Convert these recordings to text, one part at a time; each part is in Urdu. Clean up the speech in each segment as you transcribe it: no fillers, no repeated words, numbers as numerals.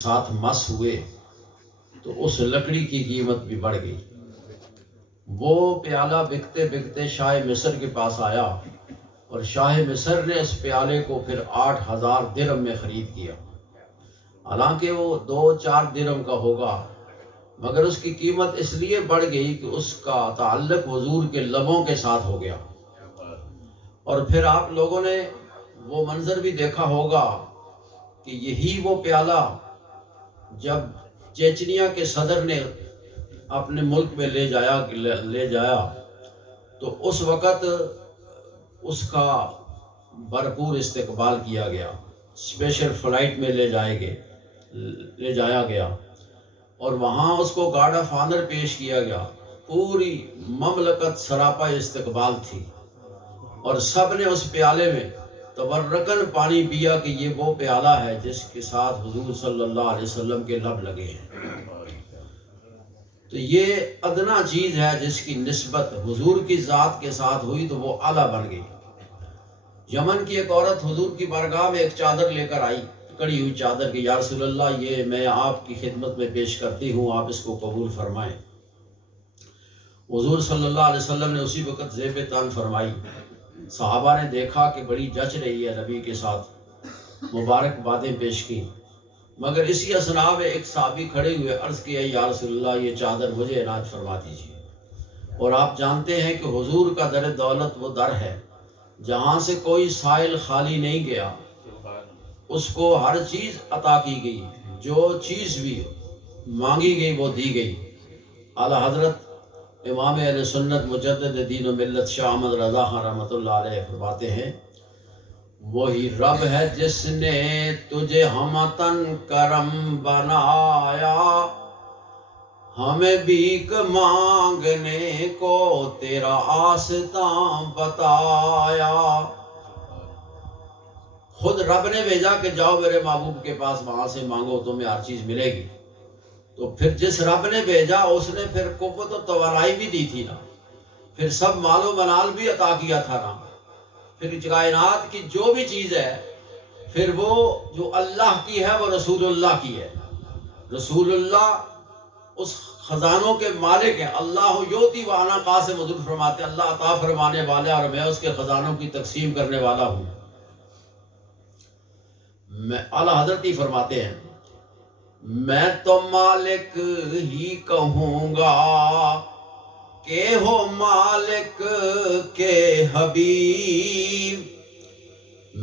ساتھ مس ہوئے تو اس لکڑی کی قیمت بھی بڑھ گئی۔ وہ پیالہ بکتے بکتے شاہ مصر کے پاس آیا اور شاہ مصر نے اس پیالے کو پھر 8,000 درہم میں خرید کیا۔ حالانکہ وہ 2-4 درہم کا ہوگا، مگر اس کی قیمت اس لیے بڑھ گئی کہ اس کا تعلق حضور کے لبوں کے ساتھ ہو گیا۔ اور پھر آپ لوگوں نے وہ منظر بھی دیکھا ہوگا کہ یہی وہ پیالہ جب چیچنیا کے صدر نے اپنے ملک میں لے جایا تو اس وقت اس کا بھرپور استقبال کیا گیا، اسپیشل فلائٹ میں لے جایا گیا اور وہاں اس کو گارڈ آف آنر پیش کیا گیا۔ پوری مملکت سراپا استقبال تھی اور سب نے اس پیالے میں تبرکن پانی پیا کہ یہ وہ پیالہ ہے جس کے ساتھ حضور صلی اللہ علیہ وسلم کے لب لگے ہیں۔ تو یہ ادنا چیز ہے جس کی نسبت حضور کی ذات کے ساتھ ہوئی تو وہ اعلیٰ بن گئی۔ یمن کی ایک عورت حضور کی بارگاہ میں ایک چادر لے کر آئی، کڑی ہوئی چادر کہ یا رسول اللہ یہ میں آپ کی خدمت میں پیش کرتی ہوں، آپ اس کو قبول فرمائیں۔ حضور صلی اللہ علیہ وسلم نے اسی وقت زیب تن فرمائی۔ صحابہ نے دیکھا کہ بڑی جچ رہی ہے نبی کے ساتھ، مبارک باتیں پیش کی، مگر اسی اثناء میں ایک صحابی کھڑے ہوئے عرض کیا یا رسول اللہ یہ چادر مجھے عنایت فرما دیجیے۔ اور آپ جانتے ہیں کہ حضور کا در دولت وہ در ہے جہاں سے کوئی سائل خالی نہیں گیا، اس کو ہر چیز عطا کی گئی، جو چیز بھی مانگی گئی وہ دی گئی۔ اعلیٰ حضرت امام اہل سنت مجدد دین و ملت شاہ احمد رضا خان رحمۃ اللہ علیہ فرماتے ہیں وہی رب ہے جس نے تجھے ہمتن کرم بنایا، ہمیں بھیک مانگنے کو تیرا آستاں بتایا۔ خود رب نے بھیجا کہ جاؤ میرے محبوب کے پاس، وہاں سے مانگو تمہیں ہر چیز ملے گی۔ تو پھر جس رب نے بھیجا اس نے پھر قوت و توانائی بھی دی تھی نا، پھر سب مال و منال بھی عطا کیا تھا نا، پھر کائنات کی جو بھی چیز ہے پھر وہ جو اللہ کی ہے وہ رسول اللہ کی ہے۔ رسول اللہ اس خزانوں کے مالک ہیں۔ اللہ یوتی وانا قاسم، حضور فرماتے اللہ عطا فرمانے والا اور میں اس کے خزانوں کی تقسیم کرنے والا ہوں۔ میں اعلیٰ حضرت ہی فرماتے ہیں میں تو مالک ہی کہوں گا کہ ہو مالک کے حبیب،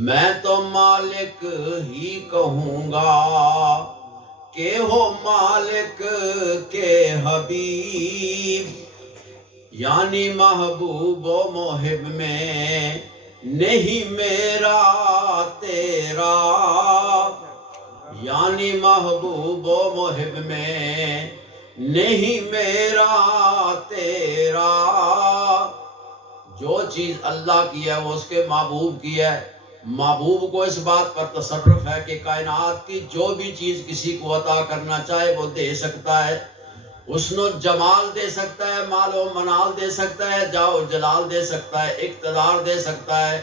میں تو مالک ہی کہوں گا کہ ہو مالک کے حبیب، یعنی محبوب و محب میں نہیں میرا تیرا، یعنی محبوب و محب میں نہیں میرا تیرا۔ جو چیز اللہ کی ہے وہ اس کے محبوب کی ہے۔ محبوب کو اس بات پر تصرف ہے کہ کائنات کی جو بھی چیز کسی کو عطا کرنا چاہے وہ دے سکتا ہے، حسن و جمال دے سکتا ہے، مال و منال دے سکتا ہے، جاہ و جلال دے سکتا ہے، اقتدار دے سکتا ہے۔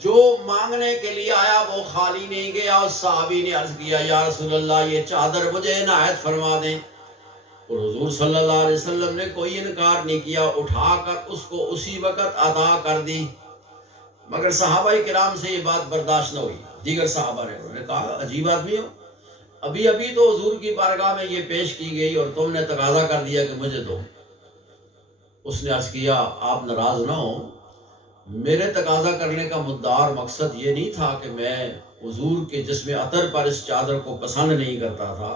جو مانگنے کے لیے آیا وہ خالی نہیں گیا۔ اس صحابی نے عرض کیا یا رسول اللہ یہ چادر مجھے عنایت فرما دیں، اور حضور صلی اللہ علیہ وسلم نے کوئی انکار نہیں کیا، اٹھا کر اس کو اسی وقت عطا کر دی۔ مگر صحابہ کرام سے یہ بات برداشت نہ ہوئی۔ دیگر صحابہ نے انہوں نے کہا عجیب آدمی ہو، ابھی تو حضور کی بارگاہ میں یہ پیش کی گئی اور تم نے تقاضا کر دیا کہ مجھے دو۔ اس نے عرض کیا آپ ناراض نہ ہو، میرے تقاضا کرنے کا مدعا اور مقصد یہ نہیں تھا کہ میں حضور کے جسم عطر پر اس چادر کو پسند نہیں کرتا تھا،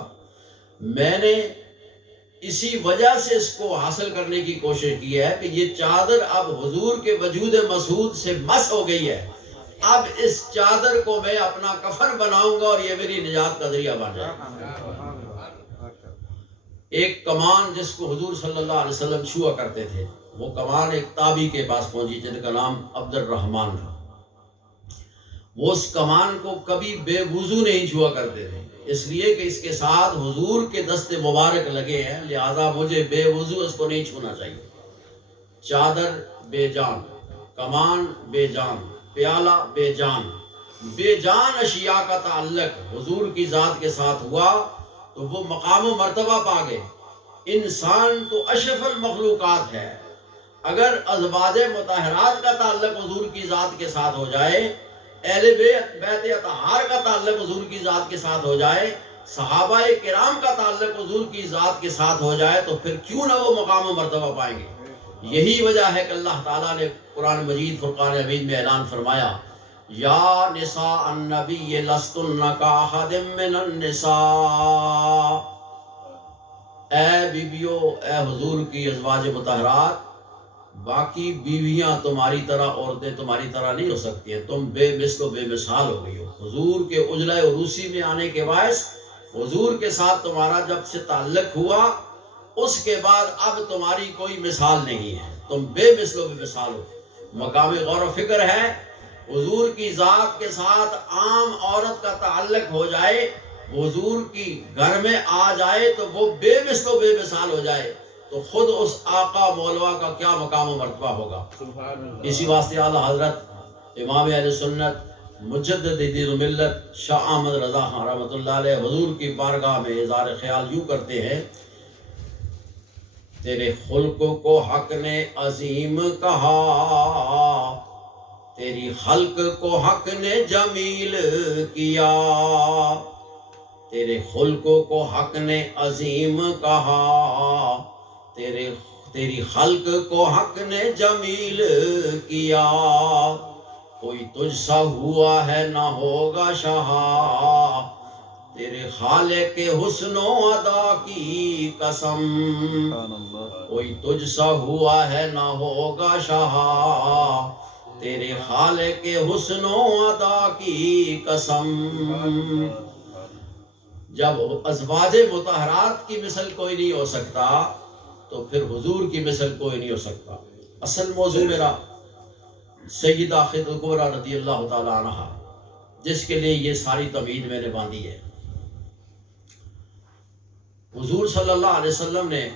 میں نے اسی وجہ سے اس کو حاصل کرنے کی کوشش کی ہے کہ یہ چادر اب حضور کے وجود مسعود سے مس ہو گئی ہے، اب اس چادر کو میں اپنا کفن بناؤں گا اور یہ میری نجات کا ذریعہ بن جائے گا۔ ایک کمان جس کو حضور صلی اللہ علیہ وسلم چھوا کرتے تھے، وہ کمان ایک تابعی کے پاس پہنچی جن کا نام عبد الرحمن تھا۔ وہ اس کمان کو کبھی بے وضو نہیں چھوا کرتے تھے، اس لیے کہ اس کے ساتھ حضور کے دست مبارک لگے ہیں، لہذا مجھے بے وضو اس کو نہیں چھونا چاہیے۔ چادر بے جان، کمان بے جان، پیالہ بے جان، بے جان اشیاء کا تعلق حضور کی ذات کے ساتھ ہوا تو وہ مقام و مرتبہ پا گئے۔ انسان تو اشرف المخلوقات ہے، اگر ازواج مطہرات کا تعلق حضور کی ذات کے ساتھ ہو جائے، اہل بیت اطہار کا تعلق حضور کی ذات کے ساتھ ہو جائے، صحابہ کرام کا تعلق حضور کی ذات کے ساتھ ہو جائے، تو پھر کیوں نہ وہ مقام و مرتبہ پائیں گے۔ یہی وجہ ہے کہ اللہ تعالیٰ نے قرآن مجید فرقان حمید میں اعلان فرمایا، یا نساء النبی لستن کاحد من النساء، اے بیویو، اے حضور کی ازواج مطہرات، باقی بیویاں تمہاری طرح، عورتیں تمہاری طرح نہیں ہو سکتی ہیں، تم بے مثل و بے مثال ہو گئی ہو۔ حضور کے عجلہ عروسی میں آنے کے باعث حضور کے ساتھ تمہارا جب سے تعلق ہوا، اس کے بعد اب تمہاری کوئی مثال نہیں ہے، تم بے مثل و بے مثال ہو۔ مقام غور و فکر ہے، حضور کی ذات کے ساتھ عام عورت کا تعلق ہو جائے، حضور کی گھر میں آ جائے تو وہ بے مثل و بے مثال ہو جائے، تو خود اس آقا مولوی کا کیا مقام و مرتبہ ہوگا۔ اسی واسطے اعلیٰ حضرت امام اہل سنت مجدد دین و ملت شاہ احمد رضا خان رحمۃ اللہ علیہ حضور کی بارگاہ میں اظہار خیال یوں کرتے ہیں، تیرے خلق کو حق نے عظیم کہا، تیری خلق کو حق نے جمیل کیا، تیرے خلق کو حق نے عظیم کہا، تیری خلق کو حق نے جمیل کیا، کوئی تجھ سا ہوا ہے نہ ہوگا شاہ، تیرے خالق حسن و ادا کی قسم، کوئی تجھ سا ہوا ہے نہ ہوگا شاہ، تیرے خالق حسن و ادا کی قسم۔ جب ازواج مطہرات کی مثل کوئی نہیں ہو سکتا تو پھر حضور کی مثل کوئی نہیں ہو سکتا۔ اصل موضوع میرا سیدہ خدیجہ کبریٰ رضی اللہ تعالی عنہ، جس کے لیے یہ ساری تمہید میں نے باندھی ہے۔ حضور صلی اللہ علیہ وسلم نے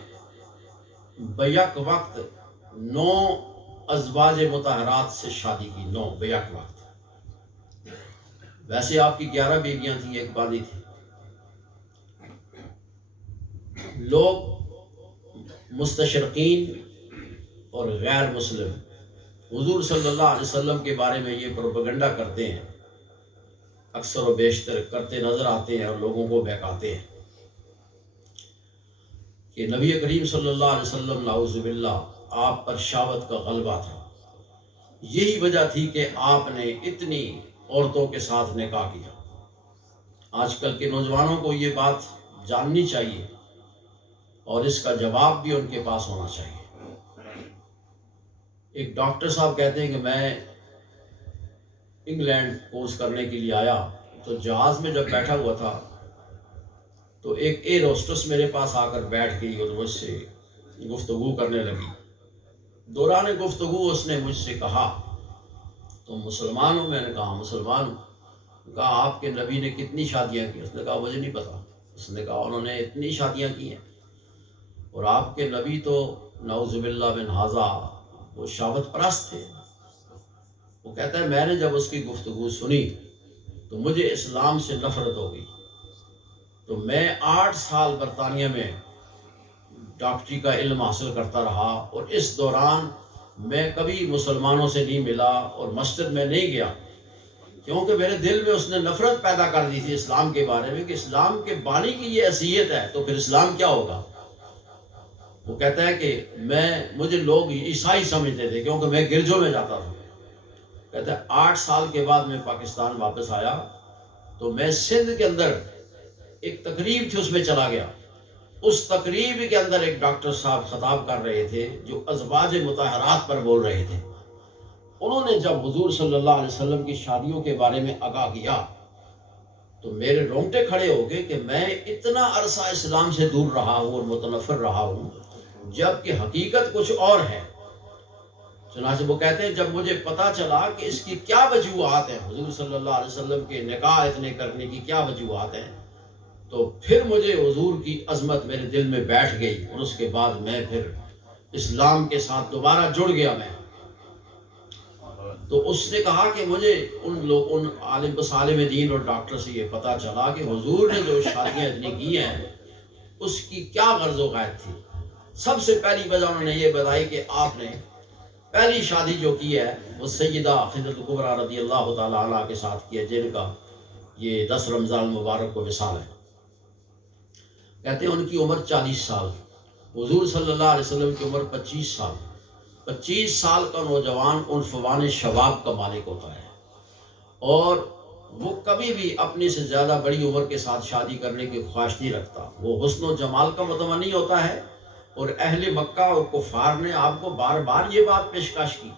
بیک وقت 9 ازواج مطہرات سے شادی کی، 9 بیک وقت۔ ویسے آپ کی 11 بیویاں تھیں، ایک باندھی تھی۔ لوگ مستشرقین اور غیر مسلم حضور صلی اللہ علیہ وسلم کے بارے میں یہ پروپیگنڈا کرتے ہیں، اکثر و بیشتر کرتے نظر آتے ہیں اور لوگوں کو بہکاتے ہیں کہ نبی کریم صلی اللہ علیہ وسلم نعوذ باللہ آپ پر شہوت کا غلبہ تھا، یہی وجہ تھی کہ آپ نے اتنی عورتوں کے ساتھ نکاح کیا۔ آج کل کے نوجوانوں کو یہ بات جاننی چاہیے اور اس کا جواب بھی ان کے پاس ہونا چاہیے۔ ایک ڈاکٹر صاحب کہتے ہیں کہ میں انگلینڈ کورس کرنے کے لیے آیا، تو جہاز میں جب بیٹھا ہوا تھا تو ایک ایئر ہوسٹس میرے پاس آ کر بیٹھ گئی اور مجھ سے گفتگو کرنے لگی۔ دوران گفتگو اس نے مجھ سے کہا، تم مسلمان ہو؟ میں نے کہا مسلمان ہوں۔ کہا آپ کے نبی نے کتنی شادیاں کی؟ اس نے کہا مجھے نہیں پتا۔ اس نے کہا انہوں نے اتنی شادیاں کی ہیں، اور آپ کے نبی تو نعوذ باللہ من ھذا وہ شہوت پرست تھے۔ وہ کہتا ہے میں نے جب اس کی گفتگو سنی تو مجھے اسلام سے نفرت ہو گئی، تو میں 8 سال برطانیہ میں ڈاکٹری کا علم حاصل کرتا رہا، اور اس دوران میں کبھی مسلمانوں سے نہیں ملا اور مسجد میں نہیں گیا، کیونکہ میرے دل میں اس نے نفرت پیدا کر دی تھی اسلام کے بارے میں کہ اسلام کے بانی کی یہ حیثیت ہے تو پھر اسلام کیا ہوگا۔ وہ کہتا ہے کہ مجھے لوگ عیسائی سمجھتے تھے کیونکہ میں گرجوں میں جاتا تھا۔ کہتا ہے 8 سال کے بعد میں پاکستان واپس آیا تو میں سندھ کے اندر ایک تقریب تھی اس میں چلا گیا۔ اس تقریب کے اندر ایک ڈاکٹر صاحب خطاب کر رہے تھے جو ازواج مطہرات پر بول رہے تھے۔ انہوں نے جب حضور صلی اللہ علیہ وسلم کی شادیوں کے بارے میں آگاہ کیا تو میرے رونگٹے کھڑے ہو گئے کہ میں اتنا عرصہ اسلام سے دور رہا ہوں اور متنفر رہا ہوں، جبکہ حقیقت کچھ اور ہے۔ چنانچہ وہ کہتے ہیں جب مجھے پتا چلا کہ اس کی کیا وجوہات ہیں، حضور صلی اللہ علیہ وسلم کے نکاح اتنے کرنے کی کیا وجوہات ہیں، تو پھر مجھے حضور کی عظمت میرے دل میں بیٹھ گئی، اور اس کے بعد میں پھر اسلام کے ساتھ دوبارہ جڑ گیا۔ میں تو اس نے کہا کہ مجھے ان عالم دین اور ڈاکٹر سے یہ پتہ چلا کہ حضور نے جو شادیاں اتنی کی ہیں اس کی کیا غرض و غایت تھی۔ سب سے پہلی وجہ انہوں نے یہ بتائی کہ آپ نے پہلی شادی جو کی ہے وہ سیدہ خدیجہ کبریٰ رضی اللہ تعالیٰ عنہ کے ساتھ کی ہے، جن کا یہ 10 رمضان مبارک کو وصال ہے۔ کہتے ہیں ان کی عمر 40 سال، حضور صلی اللہ علیہ وسلم کی عمر 25 سال۔ 25 سال کا نوجوان عنفوان شباب کا مالک ہوتا ہے، اور وہ کبھی بھی اپنے سے زیادہ بڑی عمر کے ساتھ شادی کرنے کی خواہش نہیں رکھتا۔ وہ حسن و جمال کا متمنی ہوتا ہے، اور اہل مکہ اور کفار نے آپ کو بار بار یہ بات پیشکش کی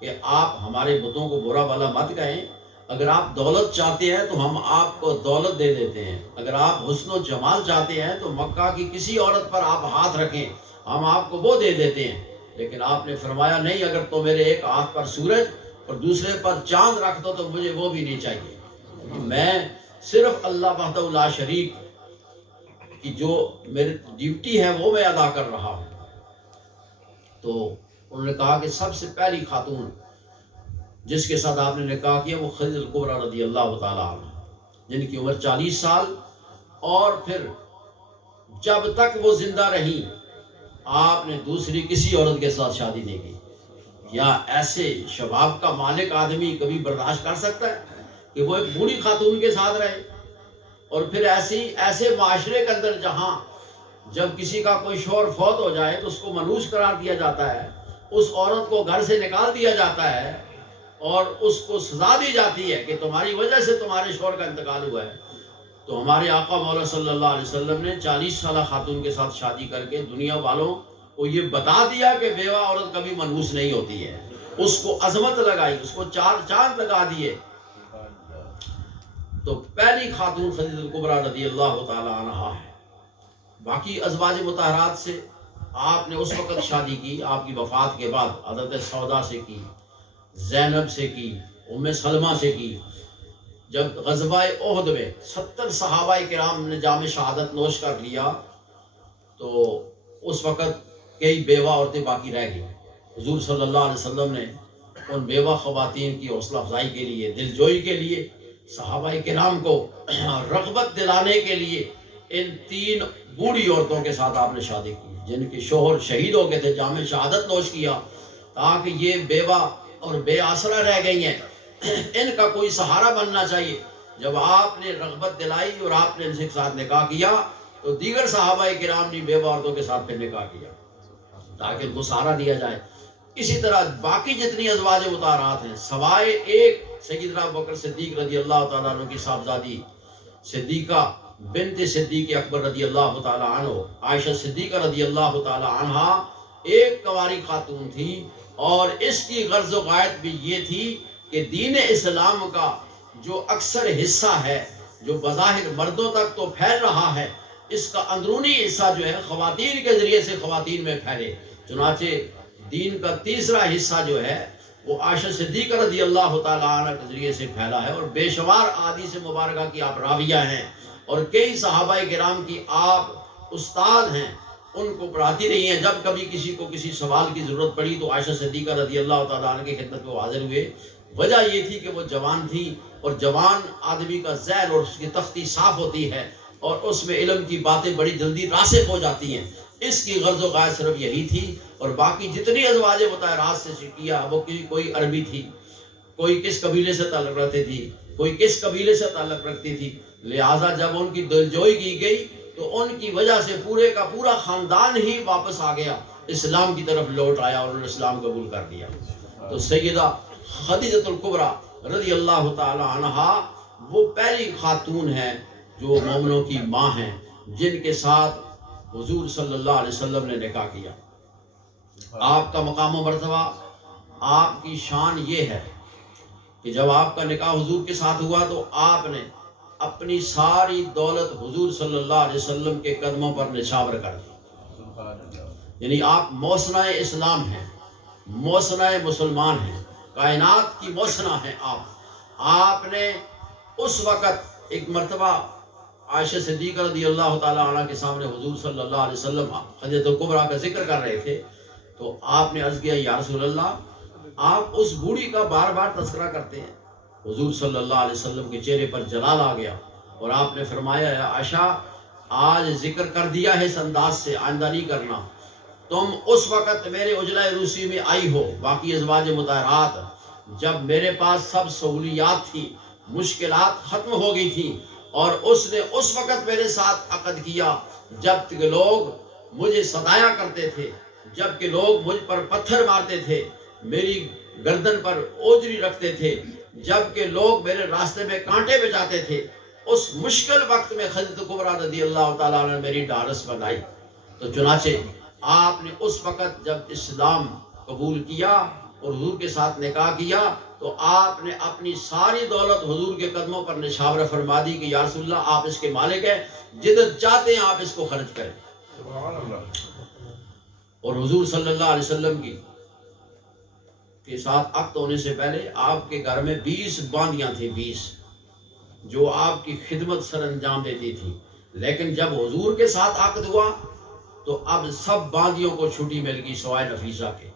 کہ آپ ہمارے بتوں کو برا بھلا مت کہیں، اگر آپ دولت چاہتے ہیں تو ہم آپ کو دولت دے دیتے ہیں، اگر آپ حسن و جمال چاہتے ہیں تو مکہ کی کسی عورت پر آپ ہاتھ رکھیں، ہم آپ کو وہ دے دیتے ہیں۔ لیکن آپ نے فرمایا نہیں، اگر تو میرے ایک ہاتھ پر سورج اور دوسرے پر چاند رکھ دو تو مجھے وہ بھی نہیں چاہیے، میں صرف اللہ وحدہ لا شریک کی جو میری ڈیوٹی ہے وہ میں ادا کر رہا ہوں۔ تو انہوں نے کہا کہ سب سے پہلی خاتون جس کے ساتھ آپ نے نکاح کیا وہ خدیجہ کبریٰ رضی اللہ تعالیٰ عنہ، جن کی عمر 40 سال، اور پھر جب تک وہ زندہ رہی آپ نے دوسری کسی عورت کے ساتھ شادی نہیں کی۔ یا ایسے شباب کا مالک آدمی کبھی برداشت کر سکتا ہے کہ وہ ایک بوڑھی خاتون کے ساتھ رہے؟ اور پھر ایسے معاشرے کے اندر جہاں جب کسی کا کوئی شوہر فوت ہو جائے تو اس کو منحوس قرار دیا جاتا ہے، اس عورت کو گھر سے نکال دیا جاتا ہے، اور اس کو سزا دی جاتی ہے کہ تمہاری وجہ سے تمہارے شوہر کا انتقال ہوا ہے۔ تو ہمارے آقا مولا صلی اللہ علیہ وسلم نے 40 سالہ خاتون کے ساتھ شادی کر کے دنیا والوں کو یہ بتا دیا کہ بیوہ عورت کبھی منحوس نہیں ہوتی ہے، اس کو عظمت لگائی، اس کو 4 چاند لگا دیے۔ تو پہلی خاتون خدیجہ کبریٰ رضی اللہ تعالی عنہا ہے۔ باقی ازواج مطہرات سے آپ نے اس وقت شادی کی، آپ کی وفات کے بعد حضرت سودا سے کی، زینب سے کی، ام سلمہ سے کی۔ جب غزوہ احد میں 70 صحابہ کرام نے جام شہادت نوش کر لیا تو اس وقت کئی بیوہ عورتیں باقی رہ گئی۔ حضور صلی اللہ علیہ وسلم نے ان بیوہ خواتین کی حوصلہ افزائی کے لیے، دلجوئی کے لیے، صحابہ کرام کو رغبت دلانے کے لیے ان 3 بوڑھی عورتوں کے ساتھ آپ نے شادی کی، جن کے شوہر شہید ہو گئے تھے، جام شہادت نوش کیا، تاکہ یہ بیوہ اور بے آسرا رہ گئی ہیں، ان کا کوئی سہارا بننا چاہیے۔ جب آپ نے رغبت دلائی اور آپ نے ان کے ساتھ نکاح کیا تو دیگر صحابہ کرام نے بیوہ عورتوں کے ساتھ پھر نکاح کیا تاکہ ان کو سہارا دیا جائے۔ اسی طرح باقی جتنی ازواج مطہرات ہیں سوائے ایک سیدنا ابوبکر صدیق رضی اللہ تعالیٰ عنہ کی صاحبزادی صدیقہ بنت صدیق اکبر رضی اللہ تعالیٰ عنہ، عائشہ صدیقہ رضی اللہ تعالیٰ عنہ ایک کنواری خاتون تھی، اور اس کی غرض و غایت بھی یہ تھی کہ دین اسلام کا جو اکثر حصہ ہے جو بظاہر مردوں تک تو پھیل رہا ہے، اس کا اندرونی حصہ جو ہے خواتین کے ذریعے سے خواتین میں پھیلے۔ چنانچہ دین کا تیسرا حصہ جو ہے وہ عائشہ صدیقہ رضی اللہ تعالیٰ عنہ کے ذریعے سے پھیلا ہے، اور بے شمار احادیث مبارکہ کی آپ راویہ ہیں، اور کئی صحابہ کرام کی آپ استاد ہیں، ان کو پڑھاتی رہی ہیں۔ جب کبھی کسی کو کسی سوال کی ضرورت پڑی تو عائشہ صدیقہ رضی اللہ تعالیٰ عنہ کی خدمت میں حاضر ہوئے۔ وجہ یہ تھی کہ وہ جوان تھی، اور جوان آدمی کا ذہن اور اس کی تختی صاف ہوتی ہے، اور اس میں علم کی باتیں بڑی جلدی راسخ ہو جاتی ہیں۔ اس کی غرض و غایت صرف یہی تھی، اور باقی جتنی ازواج مطہرات سے کیا وہ کوئی عربی تھی، کوئی کس قبیلے سے تعلق رکھتی تھی، کوئی کس قبیلے سے تعلق رکھتی تھی، لہٰذا جب ان کی دلجوئی کی گئی تو ان کی وجہ سے پورے کا پورا خاندان ہی واپس آ گیا، اسلام کی طرف لوٹ آیا، اور انہوں نے اسلام قبول کر لیا۔ تو سیدہ خدیجہ کبریٰ رضی اللہ تعالی عنہا وہ پہلی خاتون ہیں جو مومنوں کی ماں ہیں، جن کے ساتھ حضور صلی اللہ علیہ وسلم نے نکاح کیا۔ آپ کا مقام و مرتبہ، آپ کی شان یہ ہے کہ جب آپ کا نکاح حضور کے ساتھ ہوا تو آپ نے اپنی ساری دولت حضور صلی اللہ علیہ وسلم کے قدموں پر نچھاور کر دی، یعنی آپ موسنہ اسلام ہیں، موسنہ مسلمان ہیں، کائنات کی موسنہ ہیں آپ نے اس وقت ایک مرتبہ عائشہ صدیقہ رضی اللہ تعالیٰ عنہ کے سامنے حضور صلی اللہ علیہ وسلم خدیجہ کبریٰ کا ذکر کر رہے تھے، تو آپ نے عرض کیا یا رسول اللہ آپ اس بوڑھی کا بار بار تذکرہ کرتے ہیں۔ حضور صلی اللہ علیہ وسلم کے چہرے پر جلال آ گیا اور آپ نے فرمایا ہے عائشہ آج ذکر کر دیا ہے اس انداز سے، آئندہ نہیں کرنا۔ تم اس وقت میرے عجلہ روسی میں آئی ہو، باقی ازواج مطہرات، جب میرے پاس سب سہولیات تھی، مشکلات ختم ہو گئی تھی، اور اس نے اس وقت میرے ساتھ عقد کیا جب کہ لوگ مجھے ستایا کرتے تھے، جب کہ لوگ مجھ پر پتھر مارتے تھے، میری گردن پر اوجری رکھتے تھے، جب کہ لوگ میرے راستے میں کانٹے بجاتے تھے۔ اس مشکل وقت میں خدیجہ کبریٰ رضی اللہ تعالیٰ عنہ نے میری ڈھارس بنائی۔ تو چنانچہ آپ نے اس وقت جب اسلام قبول کیا اور حضور کے ساتھ نکاح کیا تو آپ نے اپنی ساری دولت حضور کے قدموں پر نشاور فرما دی کہ یا رسول اللہ آپ اس کے مالک ہیں، جدھر چاہتے ہیں آپ اس کو خرچ کریں۔ اور حضور صلی اللہ علیہ وسلم کے ساتھ عقد ہونے سے پہلے آپ کے گھر میں 20 باندیاں تھیں، 20 جو آپ کی خدمت سر انجام دیتی تھی، لیکن جب حضور کے ساتھ عقد ہوا تو اب سب باندیوں کو چھٹی مل گئی سوائے نفیسہ کے،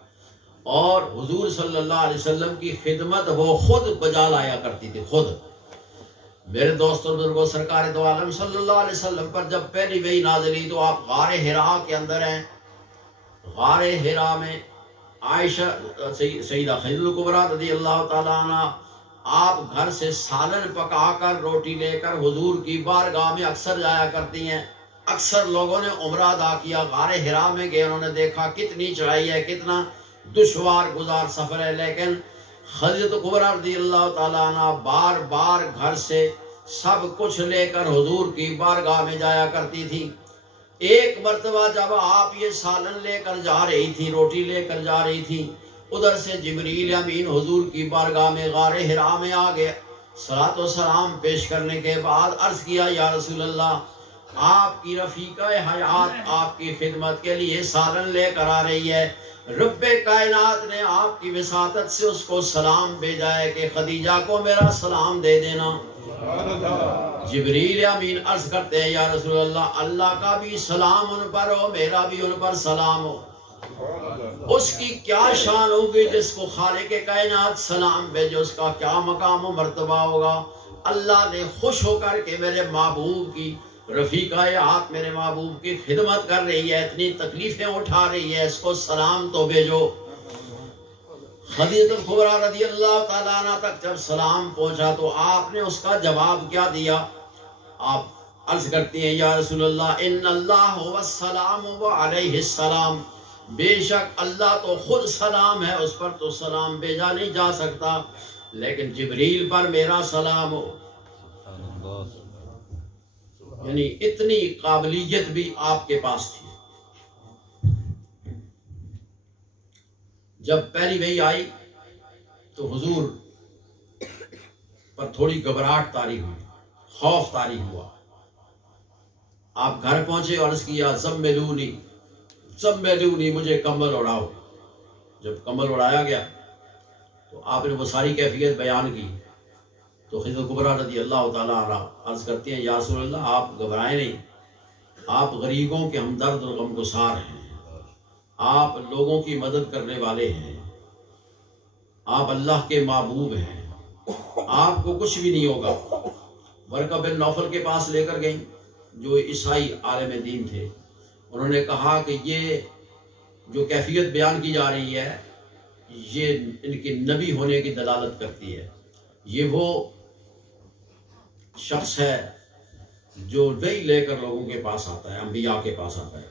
اور حضور صلی اللہ علیہ وسلم کی خدمت وہ خود بجا لایا کرتی تھی، خود۔ میرے دوستوں بزرگوں، سرکار دو عالم صلی اللہ علیہ وسلم پر جب پہلی وحی نازل ہوئی تو آپ غار حرا کے اندر ہیں۔ غار حرا میں عائشہ سیدہ خدیجہ کبریٰ رضی اللہ تعالیٰ عنہ آپ گھر سے سالن پکا کر روٹی لے کر حضور کی بارگاہ میں اکثر جایا کرتی ہیں۔ اکثر لوگوں نے عمرہ ادا کیا، غار حرا میں گئے، انہوں نے دیکھا کتنی چڑھائی ہے، کتنا دشوار گزار سفر ہے، لیکن خدیجہ کبریٰ رضی اللہ تعالیٰ عنہ بار بار گھر سے سب کچھ لے کر حضور کی بارگاہ میں جایا کرتی تھی۔ ایک مرتبہ جب آپ یہ سالن لے کر جا رہی تھی، روٹی لے کر جا رہی تھی، ادھر سے جبریل امین حضور کی بارگاہ میں غار حرا میں آ گئے۔ صلاۃ و سلام پیش کرنے کے بعد عرض کیا یا رسول اللہ آپ کی رفیقہ حیات آپ کی خدمت کے لیے سالن لے کر آ رہی ہے، رب کائنات نے آپ کی وساطت سے اس کو سلام بھیجا ہے کہ خدیجہ کو میرا سلام دے دینا۔ جبریل امین عرض کرتے ہیں یا رسول اللہ اللہ کا بھی سلام ان پر ہو، میرا بھی ان پر سلام ہو۔ اس کی کیا شان ہوگی جس کو خالق کائنات سلام بھیجے، اس کا کیا مقام و مرتبہ ہوگا۔ اللہ نے خوش ہو کر کے میرے محبوب کی رفیقہ حیات میرے محبوب کی خدمت کر رہی ہے، اتنی تکلیفیں اٹھا رہی ہے، اس کو سلام تو بھیجو۔ خدیجہ کبریٰ رضی اللہ تعالیٰ عنہ تک جب سلام پہنچا تو آپ نے اس کا جواب کیا دیا؟ آپ عرض کرتی ہیں یا رسول اللہ ان اللہ هو السلام وعلیہ السلام، بے شک اللہ تو خود سلام ہے، اس پر تو سلام بھیجا نہیں جا سکتا، لیکن جبریل پر میرا سلام ہو۔ یعنی اتنی قابلیت بھی آپ کے پاس تھی۔ جب پہلی وحی آئی تو حضور پر تھوڑی گھبراہٹ طاری ہوئی، خوف طاری ہوا۔ آپ گھر پہنچے اور عرض کیا زملونی زملونی، مجھے کمبل اڑاؤ۔ جب کمبل اڑایا گیا تو آپ نے وہ ساری کیفیت بیان کی تو خدیجہ کبریٰ رضی اللہ تعالیٰ عنہ عرض کرتی ہیں یا رسول اللہ آپ گھبرائیں نہیں، آپ غریبوں کے ہمدرد اور غمگسار ہیں، آپ لوگوں کی مدد کرنے والے ہیں، آپ اللہ کے محبوب ہیں، آپ کو کچھ بھی نہیں ہوگا۔ ورقہ بن نوفل کے پاس لے کر گئیں جو عیسائی عالم دین تھے، انہوں نے کہا کہ یہ جو کیفیت بیان کی جا رہی ہے یہ ان کے نبی ہونے کی دلالت کرتی ہے، یہ وہ شخص ہے جو وحی لے کر لوگوں کے پاس آتا ہے، انبیاء کے پاس آتا ہے۔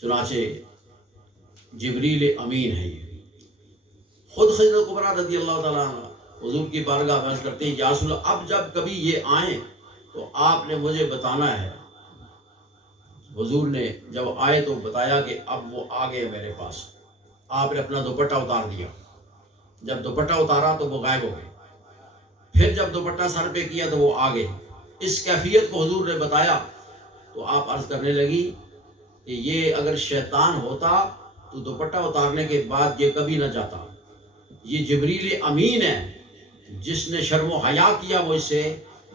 چنانچہ جبریل امین ہے یہ۔ خود خدیجہ کبریٰ رضی اللہ تعالیٰ عنہ حضور کی بارگاہ میں عرض کرتے ہیں یا رسول اللہ اب جب کبھی یہ آئیں تو آپ نے مجھے بتانا ہے۔ حضور نے جب آئے تو بتایا کہ اب وہ آ گئے میرے پاس۔ آپ نے اپنا دوپٹہ اتار دیا، جب دوپٹہ اتارا تو وہ غائب ہو گئے، پھر جب دوپٹہ سر پہ کیا تو وہ آ گئے۔ اس کیفیت کو حضور نے بتایا تو آپ عرض کرنے لگی کہ یہ اگر شیطان ہوتا تو دوپٹہ اتارنے کے بعد یہ کبھی نہ جاتا، یہ جبریل امین ہے جس نے شرم و حیا کیا وہ اس سے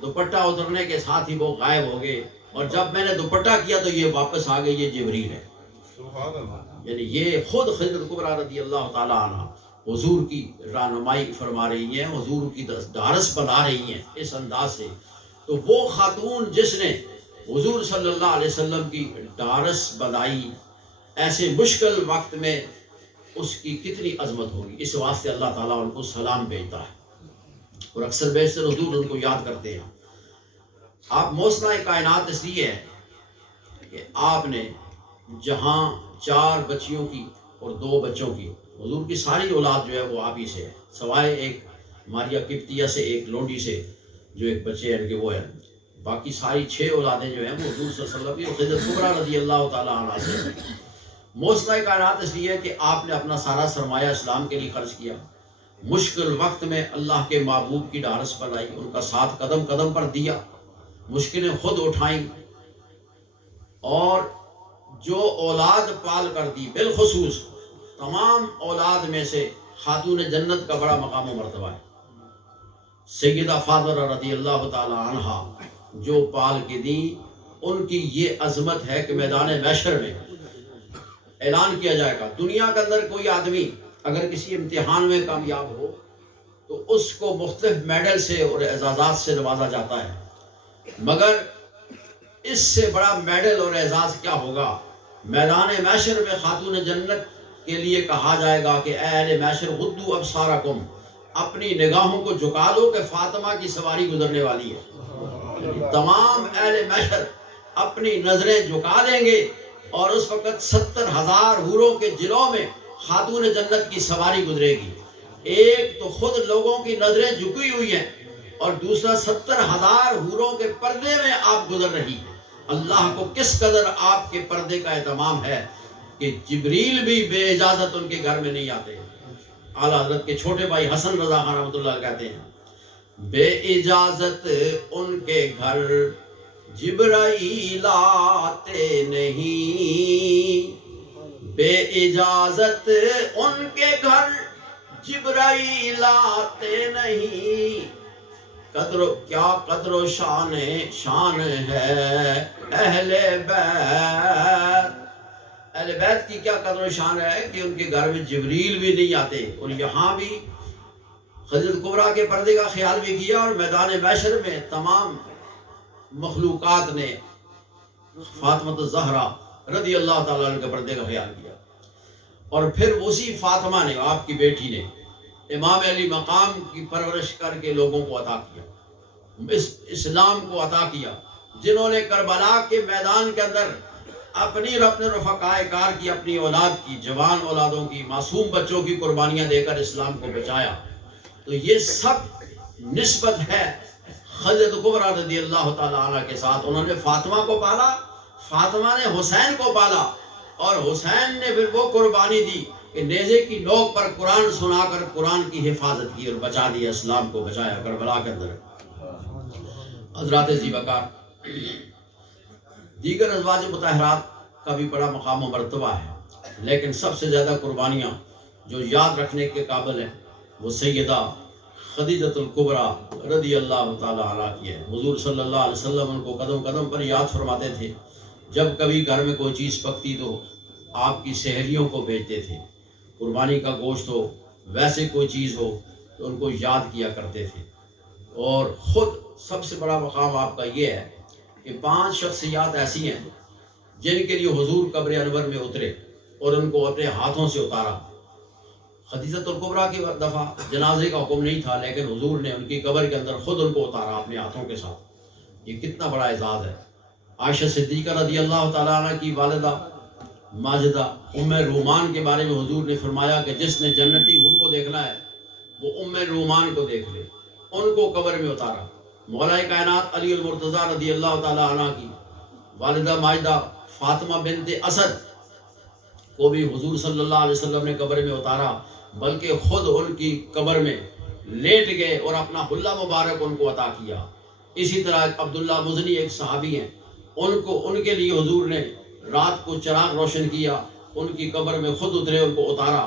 دوپٹہ اترنے کے ساتھ ہی وہ غائب ہو گئے، اور جب میں نے دوپٹہ کیا تو یہ واپس آ گئے، یہ جبریل ہے۔ یعنی یہ خود خدیجہ کبریٰ رضی اللہ تعالیٰ عنہ حضور کی رہنمائی فرما رہی ہیں، حضور کی ڈھارس بنا رہی ہیں اس انداز سے، تو وہ خاتون جس نے حضور صلی اللہ علیہ وسلم کی ڈھارس بنائی ایسے مشکل وقت میں، اس کی کتنی عظمت ہوگی۔ اس واسطے اللہ تعالیٰ ان کو سلام بھیجتا ہے اور اکثر بیشتر حضور ان کو یاد کرتے ہیں۔ آپ موسنا کائنات اس لیے ہے کہ آپ نے جہاں 4 بچیوں کی اور 2 بچوں کی، حضور کی ساری اولاد جو ہے وہ آپ ہی سے ہے، سوائے ایک ماریا قبطیہ سے، ایک لونڈی سے جو ایک بچے ہیں کہ وہ ہے، باقی ساری 6 اولادیں جو ہیں وہ حضور صلی اللہ علیہ وسلم کی اور حضرت کبریٰ رضی اللہ تعالیٰ عنہ سے ہیں۔ موسنا کائنات اس لیے کہ آپ نے اپنا سارا سرمایہ اسلام کے لیے خرچ کیا، مشکل وقت میں اللہ کے محبوب کی ڈھارس بنائی، ان کا ساتھ قدم قدم پر دیا، مشکلیں خود اٹھائیں، اور جو اولاد پال کر دی، بالخصوص تمام اولاد میں سے خاتون جنت کا بڑا مقام و مرتبہ ہے سیدہ فاطمہ رضی اللہ تعالی عنہا، جو پال کے دی، ان کی یہ عظمت ہے کہ میدان محشر میں اعلان کیا جائے گا، دنیا کے اندر کوئی آدمی اگر کسی امتحان میں کامیاب ہو تو اس کو مختلف میڈل سے اور اعزازات سے نوازا جاتا ہے، مگر اس سے بڑا میڈل اور اعزاز کیا ہوگا؟ میدان محشر میں خاتون جنت کے لیے کہا جائے گا کہ اے اہل محشر غضوا ابصارکم، اپنی نگاہوں کو جھکا لو کہ فاطمہ کی سواری گزرنے والی ہے۔ تمام اہل محشر اپنی نظریں جھکا دیں گے اور اس وقت 70,000 حوروں کے جلوں میں خاتون جنت کی سواری گزرے گی۔ ایک تو خود لوگوں کی نظریں جھکی ہوئی ہیں اور دوسرا 70,000 حوروں کے پردے میں آپ گزر رہی ہیں۔ اللہ کو کس قدر آپ کے پردے کا اہتمام ہے کہ جبریل بھی بے اجازت ان کے گھر میں نہیں آتے۔ اعلیٰ حضرت کے چھوٹے بھائی حسن رضا خان رحمۃ اللہ کہتے ہیں بے اجازت ان کے گھر جبرائیل آتے نہیں، بے اجازت ان کے گھر جبرائیل آتے نہیں، کیا قدر و شان ہے اہل بیت، اہل بیت کی کیا قدر و شان ہے کہ ان کے گھر میں جبریل بھی نہیں آتے۔ اور یہاں بھی حضرت کبریٰ کے پردے کا خیال بھی کیا، اور میدان محشر میں تمام مخلوقات نے فاطمہ الزہرا رضی اللہ تعالیٰ عنہ کے پردے کا خیال کیا، اور پھر اسی فاطمہ نے، آپ کی بیٹی نے، امام علی مقام کی پرورش کر کے لوگوں کو عطا کیا، اسلام کو عطا کیا، جنہوں نے کربلا کے میدان کے اندر اپنی اور اپنے رفقاء کار کی، اپنی اولاد کی، جوان اولادوں کی، معصوم بچوں کی قربانیاں دے کر اسلام کو بچایا۔ تو یہ سب نسبت ہے حضرت کبریٰ رضی اللہ تعالیٰ عنہ کے ساتھ۔ انہوں نے فاطمہ کو پالا، فاطمہ نے حسین کو پالا، اور حسین نے پھر وہ قربانی دی کہ نیزے کی نوک پر قرآن سنا کر قرآن کی حفاظت کی اور بچا دیا، اسلام کو بچایا کربلا کے اندر۔ حضرات ذیبکار، دیگر ازواج مطہرات کا بھی بڑا مقام و مرتبہ ہے، لیکن سب سے زیادہ قربانیاں جو یاد رکھنے کے قابل ہیں وہ سیدہ خدیجۃ الکبریٰ رضی اللہ تعالیٰ عنہ کی ہے۔ حضور صلی اللہ علیہ وسلم ان کو قدم قدم پر یاد فرماتے تھے، جب کبھی گھر میں کوئی چیز پکتی تو آپ کی سہیلیوں کو بھیجتے تھے، قربانی کا گوشت ہو، ویسے کوئی چیز ہو تو ان کو یاد کیا کرتے تھے۔ اور خود سب سے بڑا مقام آپ کا یہ ہے کہ 5 شخصیات ایسی ہیں جن کے لیے حضور قبر انور میں اترے اور ان کو اپنے ہاتھوں سے اتارا۔ خدیجۃ الکبریٰ کی دفعہ جنازے کا حکم نہیں تھا، لیکن حضور نے ان کی قبر کے اندر خود ان کو اتارا اپنے ہاتھوں کے ساتھ۔ یہ کتنا بڑا اعزاز ہے۔ عائشہ صدیقہ رضی اللہ تعالیٰ عنہ کی والدہ ماجدہ ام رومان کے بارے میں حضور نے فرمایا کہ جس نے جنتی حور کو دیکھنا ہے وہ ام رومان کو دیکھ لے، ان کو قبر میں اتارا۔ مولا کائنات علی المرتضیٰ رضی اللہ تعالیٰ عنہ کی والدہ ماجدہ فاطمہ بنت اسد کو بھی حضور صلی اللہ علیہ وسلم نے قبر میں اتارا، بلکہ خود ان کی قبر میں لیٹ گئے اور اپنا حلہ مبارک ان کو عطا کیا۔ اسی طرح عبداللہ مزنی ایک صحابی ہیں، ان کے لیے حضور نے رات کو چراغ روشن کیا، ان کی قبر میں خود اترے، ان کو اتارا۔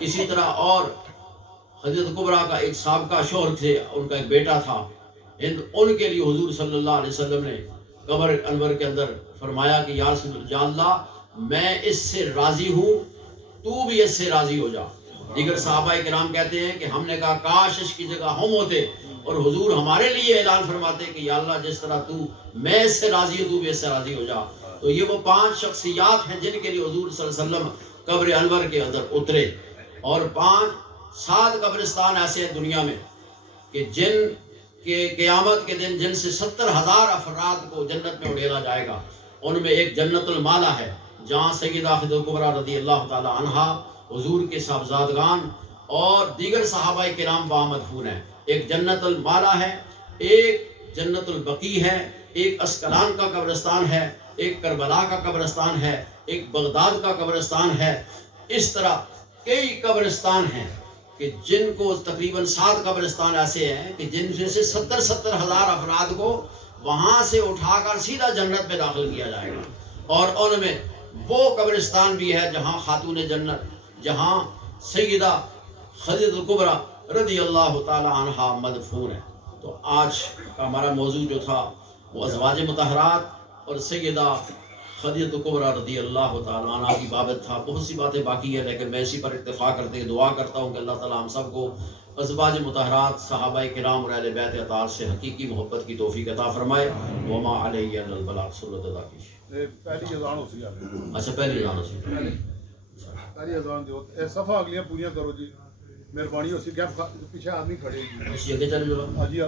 اسی طرح اور حضرت کبریٰ کا ایک سابقہ شوہر تھے، ان کا ایک بیٹا تھا ہند، ان کے لیے حضور صلی اللہ علیہ وسلم نے قبر انور کے اندر فرمایا کہ یا اللہ میں اس سے راضی ہوں، تو بھی اس سے راضی ہو جا۔ دیگر صحابہ کرام کہتے ہیں کہ ہم نے کہا کاش اس کی جگہ ہم ہوتے اور حضور ہمارے لیے اعلان فرماتے کہ یا اللہ جس طرح تو میں اس سے راضی ہو تو بھی اس سے راضی ہو جا. تو یہ وہ 5 شخصیات ہیں جن کے لیے حضور صلی اللہ علیہ وسلم قبر انور کے اندر اترے. اور 7 قبرستان ایسے ہیں دنیا میں کہ جن کے قیامت کے دن جن سے 70,000 افراد کو جنت میں اڑیلا جائے گا. ان میں ایک جنت المالا ہے جہاں سیدہ خدیجہ کبریٰ رضی اللہ تعالی عنہا، حضور کے صاحبزادگان اور دیگر صحابہ کرام وہاں مدفون ہیں. ایک جنت المالا ہے، ایک جنت البقیع ہے، ایک اسکلان کا قبرستان ہے، ایک کربلا کا قبرستان ہے، ایک بغداد کا قبرستان ہے. اس طرح کئی قبرستان ہیں کہ جن کو تقریباً 7 قبرستان ایسے ہیں کہ جن میں سے 70,000 افراد کو وہاں سے اٹھا کر سیدھا جنت میں داخل کیا جائے گا. اور ان میں وہ قبرستان بھی ہے جہاں خاتون جنت، جہاں سیدہ خدیجہ کبریٰ رضی اللہ تعالی عنہا مدفون ہے. تو آج کا ہمارا موضوع جو تھا وہ ازواج مطہرات اور سیدہ خدیجہ کبریٰ رضی اللہ تعالی عنہا کی بابت تھا. بہت سی باتیں باقی ہیں لیکن میں اسی پر اکتفا کرتے ہوئے دعا کرتا ہوں کہ اللہ تعالی ہم سب کو ازواج مطہرات، صحابہ کرام اور اہل بیت اطہار سے حقیقی محبت کی توفیق عطا فرمائے. وما علیہ الا البلاغ. صلی اللہ علیہ پہلی اذان ہو سی اچھا پہلی جانا سی پہلی اذان جو صفحہ اگلیاں پوریاں کرو جی، مہربانی ہو سی. گیپ پیچھے آدمی کھڑے جی. اسی آگے چلے جاؤ. ہاں جی